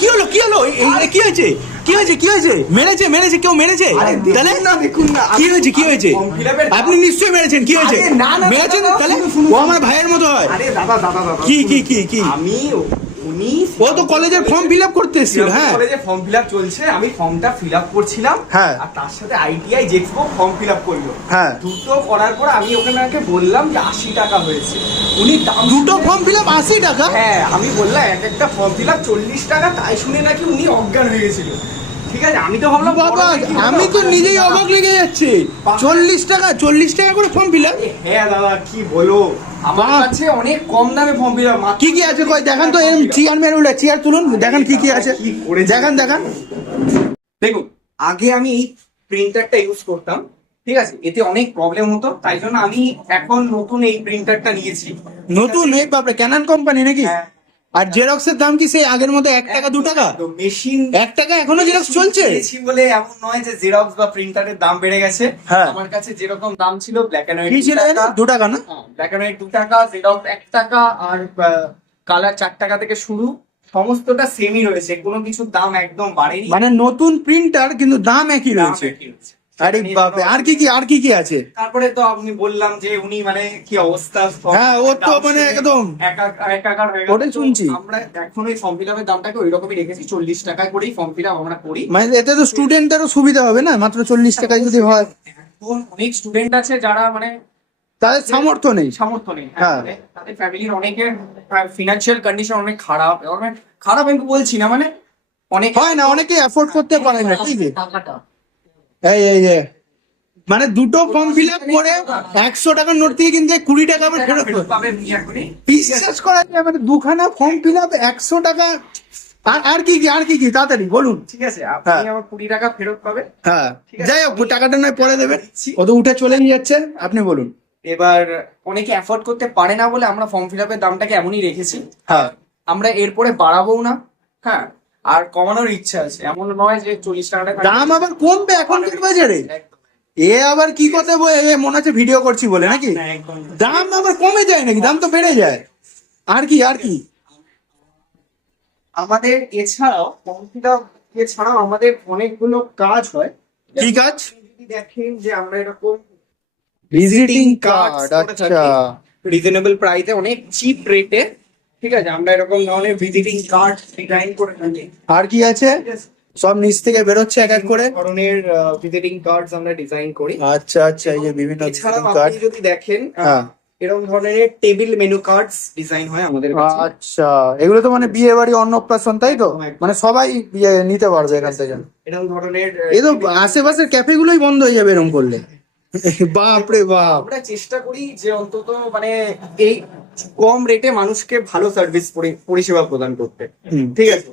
কি হলো কি হলো কি হয়েছে কি হয়েছে কি হয়েছে মেরেছে মেরেছে কেউ মেরেছে তাহলে না দেখুন না কি হয়েছে কি হয়েছে আপনি নিশ্চয়ই মেরেছেন কি হয়েছে মেরেছেন তাহলে ও আমার ভাইয়ের মতো হয় আরে দাদা দাদা দাদা কি কি কি কি আমি উনি ও তো কলেজের ফর্ম ফিল আপ করতে এসেছিল হ্যাঁ কলেজে ফর্ম ফিল আপ চলছে আমি ফর্মটা ফিল আপ করছিলাম হ্যাঁ। আর তার সাথে আইটিআই জেক্সপো ফর্ম ফিল আপ করলো হ্যাঁ। দুটো করার পর আমি ওখানে বললাম যে 80 টাকা হয়েছে উনি দাম দুটো ফর্ম ফিল আপ 80 টাকা হ্যাঁ আমি বললাম এক একটা ফর্ম ফিল আপ 40 টাকা তাই শুনে নাকি উনি অজ্ঞান হয়ে গেছিল ঠিক আছে আমি তো ভাবলাম বাবা আমি তো নিজেই অবাক লেগে যাচ্ছে 40 টাকা করে ফর্ম ফিল আপ হ্যাঁ দাদা কি বলো আমার কাছে অনেক কম দামে ফর্ম ফিল আপ কি কি আছে কই দেখান তো এরকম চেয়ার মেরুলে চেয়ার তুলুন দেখান কি কি আছে দেখান দেখান দেখুন আগে আমি প্রিন্টারটা ইউজ করতাম ঠিক আছে এতে অনেক প্রবলেম হতো তাই জন্য আমি এখন নতুন এই প্রিন্টারটা নিয়েছি নতুন এই বাপরে ক্যানন কোম্পানি নাকি হ্যাঁ। আর জেরক্সের দাম কি সেই আগের মতো 1 টাকা 2 টাকা মেশিন 1 টাকা এখনো জেরক্স চলছে নিয়েছি বলে এমন নয় যে জেরক্স বা প্রিন্টারের দাম বেড়ে গেছে হ্যাঁ। আমার কাছে যেরকম দাম ছিল ব্ল্যাক এন্ড কি ছিল হোয়াইট 2 টাকা না ব্ল্যাক এন্ড হোয়াইট 2 টাকা জেরক্স 1 টাকা আর কালার 4 টাকা থেকে শুরু সমস্তটা সেমই রয়েছে কোনো কিছুর দাম একদম বাড়েনি মানে নতুন প্রিন্টার কিন্তু দাম একই দাম রয়েছে একই রয়েছে। আরে বাপরে আর কি আছে তারপরে তো আপনি বললাম যে উনি মানে কি অবস্থা হ্যাঁ, ও তো মানে একদম একাকার হয়ে গেল। ওটাই শুনছি। আমরা এখন ওই ফর্ম ফিল আপের দামটাকে ওই রকমই রেখেছি 40 টাকায় করেই ফর্ম ফিল আপ আমরা করি মানে এতে তো স্টুডেন্টেরও সুবিধা হবে না মাত্র 40 টাকায় যদি হয় এখন অনেক স্টুডেন্ট আছে যারা মানে তাদের সামর্থ্য নেই সামর্থ্য নেই হ্যাঁ। তাদের ফ্যামিলির অনেকের ফিনান্সিয়াল কন্ডিশন অনেক খারাপ মানে খারাপ আমি বলছি না মানে অনেক হয় না অনেকে অ্যাফোর্ড করতে পারে না ঠিক আছে টাকাটা এই মানে দুটো ফর্ম ফিল আপ করে 100 টাকার নোট থেকে কিন্তু 20 টাকা আবার ফেরত ফেরত পাবেন উনি এখনই। বিশ্বাস করা যায় মানে দুখানা ফর্ম ফিল আপ 100 টাকা আর কি তাড়াতাড়ি বলুন ঠিক আছে আপনি হ্যাঁ। আমার 20 টাকা ফেরত পাবেন হ্যাঁ ঠিক আছে। যাই হোক টাকাটা নয় পরে দেবেন দিচ্ছি। ও তো উঠে চলে যাচ্ছে আপনি বলুন এবার অনেকে অ্যাফোর্ড করতে পারে না বলে আমরা ফর্ম ফিল আপের দামটাকে এমনই রেখেছি হ্যাঁ আমরা এরপরে বাড়াবো না হ্যাঁ আর কমানোর ইচ্ছা আছে এমন নয় যে 40 টাকাটা দাম আবার কমবে এখনকার বাজারে এ আবার কি কথা বলে এ মনে হচ্ছে ভিডিও করছি বলে নাকি দাম আবার কমে যায় নাকি দাম তো বেড়ে যায় আর কি আমাদের এছাড়াও ফর্ম ফিল আপ এছাড়াও আমাদের অনেকগুলো কাজ হয় কি কাজ যদি দেখেন যে আমরা এরকম ভিজিটিং কার্ড আচ্ছা রিজনেবল প্রাইসে অনেক চিপ রেটে ঠিক আছে আমরা এরকম ধরনের ভিজিটিং কার্ড ডিজাইন করে থাকি আর কি আছে সব নিচ থেকে বেরোচ্ছে এক এক করে ধরনের ভিজিটিং কার্ডস আমরা ডিজাইন করি আচ্ছা এই যে বিভিন্ন এছাড়াও ভিজিটিং কার্ড আপনি যদি দেখেন হ্যাঁ এরকম ধরনের টেবিল মেনু কার্ডস ডিজাইন হয় আমাদের কাছে আচ্ছা এগুলো তো মানে বিয়ে বাড়ি অন্নপ্রাশন তাই তো মানে সবাই নিতে পারবে এখান থেকে এরকম ধরনের এই তো আশেপাশের ক্যাফে গুলোই বন্ধ হয়ে যাবে এরকম করলে বাপ রে বাপ আমরা চেষ্টা করি যে অন্তত মানে এই কম রেটে মানুষকে ভালো সার্ভিস পরিষেবা প্রদান করতে হুম। ঠিক আছে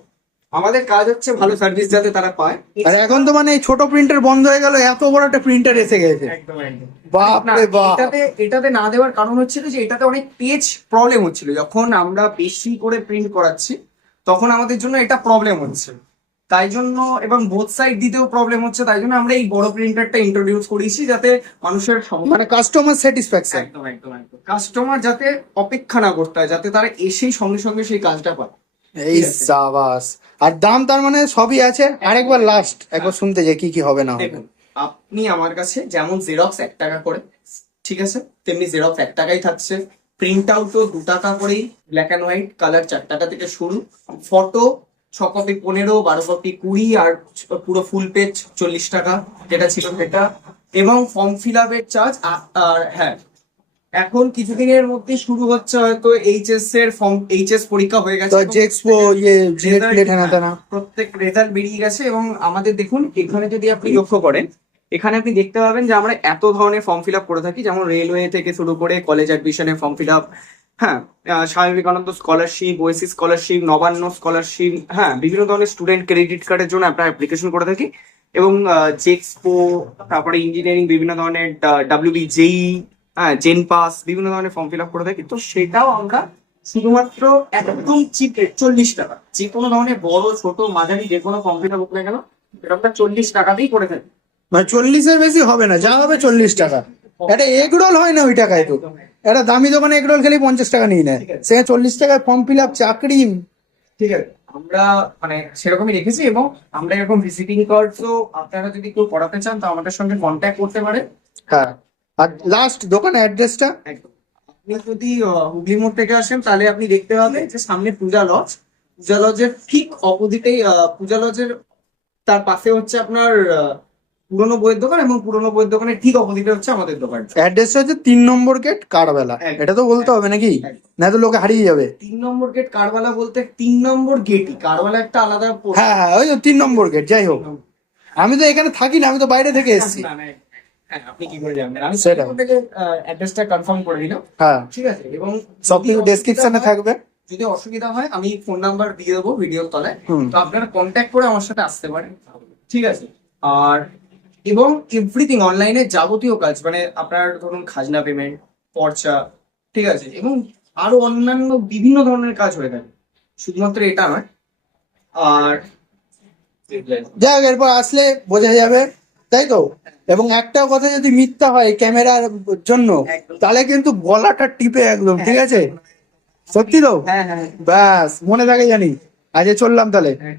আমাদের কাজ হচ্ছে ভালো সার্ভিস যাতে তারা পায় আর এখন তো মানে এই ছোট প্রিন্টার বন্ধ হয়ে গেল এত বড় একটা প্রিন্টার এসে গেছে একদম একদম বাপ না, রে বাপ এটাতে না দেওয়ার কারণ হচ্ছিল যে এটাতে অনেক পেজ প্রবলেম হচ্ছিল যখন আমরা বেশি করে প্রিন্ট করাচ্ছি তখন আমাদের জন্য এটা প্রবলেম হচ্ছে তাই জন্য এবং বোথ সাইড দিতেও প্রবলেম হচ্ছে তাই জন্য আমরা এই বড় প্রিন্টারটা ইন্ট্রোডিউস করেছি যাতে মানুষের মানে কাস্টমার স্যাটিসফ্যাকশন একদম কাস্টমার যাতে অপেক্ষা না করতে হয় যাতে তারা এসেই সঙ্গে সঙ্গে সেই কাজটা পায় এই সাবাস আর দাম তার মানে সবই আছে আরেকবার লাস্ট একবার শুনতে যাই কি হবে না হবে দেখুন আপনি আমার কাছে যেমন জেরক্স 1 টাকা করে ঠিক আছে তেমনি জেরক্স 1 টাকাই থাকছে প্রিন্ট আউটও 2 টাকা করেই ব্ল্যাক অ্যান্ড হোয়াইট কালার 4 টাকা থেকে শুরু ফটো 6 কপি 15 12 কপি 20 আর পুরো ফুল পেজ 40 টাকা যেটা ছিল সেটা এবং ফর্ম ফিল আপের চার্জ আর হ্যাঁ এখন কিছুদিনের মধ্যে শুরু হচ্ছে হয়তো এইচএস এর ফর্ম এইচএস পরীক্ষা হয়ে গেছে তো এবং জেক্সপো জিনেট প্লেট হ্যানা প্রত্যেক রেজাল্ট বেরিয়ে গেছে এবং আমাদের দেখুন এখানে যদি আপনি লক্ষ্য করেন এখানে আপনি দেখতে পাবেন যে আমরা এত ধরনের ফর্ম ফিল আপ করে থাকি যেমন রেলওয়ে থেকে শুরু করে কলেজ অ্যাডমিশনের ফর্ম ফিল আপ হ্যাঁ Swami Vivekananda scholarship Oasis scholarship Nabanna scholarship হ্যাঁ বিভিন্ন ধরনের স্টুডেন্ট ক্রেডিট কার্ডের জন্য আমরা অ্যাপ্লিকেশন করে থাকি এবং জেক্সপো তারপরে ইঞ্জিনিয়ারিং বিভিন্ন ধরনের WBJEE হ্যাঁ জেন পাস বিভিন্ন ধরনের ফর্ম ফিল আপ করে থাকি তো সেটাও আমরা শুধুমাত্র একদম চিপ রেট 40 টাকা যে কোনো ধরনের বড় ছোট মাঝারি যে কোনো ফর্ম ফিল আপ হোক না কেন এটা আমরা 40 টাকাতেই করে থাকি মানে 40-এর বেশি হবে না যা হবে 40 টাকা একটা এগ রোল হয় না ওই টাকায় তো একটা দামি দোকানে এগ রোল খেলে 50 টাকা নিয়ে নেয় সে 40 টাকায় ফর্ম ফিল আপ চাকরি ঠিক আছে আমরা মানে সেরকমই রেখেছি, এবং আমরা এরকম ভিজিটিং কার্ডসও আপনারা যদি কেউ করাতে চান তো আমাদের সঙ্গে কন্ট্যাক্ট করতে পারেন। হ্যাঁ, আর লাস্ট দোকানের অ্যাড্রেসটা? একদম। আপনি যদি হুগলি মোড় থেকে আসেন তাহলে আপনি দেখতে পাবেন যে সামনে পূজা লজ, পূজা লজের ঠিক অপোজিটেই পূজা লজের তার পাশে হচ্ছে আপনার পুরনো বইয়ের দোকান, এবং পুরনো বইয়ের দোকানের ঠিক অপোজিটে হচ্ছে আমাদের দোকান। অ্যাড্রেসটা হচ্ছে 3 নম্বর গেট কারবেলা, একদম। এটা তো বলতে হবে নাকি? একদম। না তো লোকে হারিয়ে যাবে। 3 নম্বর গেট কারবালা বলতে 3 নম্বর গেটই, কারবালা একটা আলাদা portion। হ্যাঁ হ্যাঁ, ওই তো 3 নম্বর গেট। যাই হোক, আমি তো এখানে থাকি না, আমি তো বাইরে থেকে এসেছি। না, না, হ্যাঁ, আপনি কি করে জানবেন? আমি সেটাই। সেটা থেকে অ্যাড্রেসটা কনফার্ম করে দিলাম। হ্যাঁ, ঠিক আছে, এবং সব যদি কিছু অসুবিধা ডেসক্রিপশনে হয়- থাকবে। যদি অসুবিধা হয় আমি ফোন নাম্বার দিয়ে দেবো ভিডিওর তলায়, হুম। তো আপনারা কন্ট্যাক্ট করে আমার সাথে আসতে পারেন। ঠিক আছে, আর এবং এভরিথিং অনলাইনে যাবতীয় কাজ, মানে আপনার ধরুন খাজনা পেমেন্ট, পর্চা, ঠিক আছে, এবং আরো অন্যান্য বিভিন্ন ধরনের কাজ হয়ে থাকে, শুধুমাত্র এটা নয়। আর যাই হোক, এরপর আসলে বোঝা যাবে, তাই তো? এবং একটা কথা যদি মিথ্যা হয় ক্যামেরার জন্য, একদম। তাহলে কিন্তু গলাটা টিপে একদম, ঠিক আছে? সত্যি তো? হ্যাঁ, হ্যাঁ, ব্যাস, মনে থাকে জানি। আজ চললাম তাহলে। হ্যাঁ।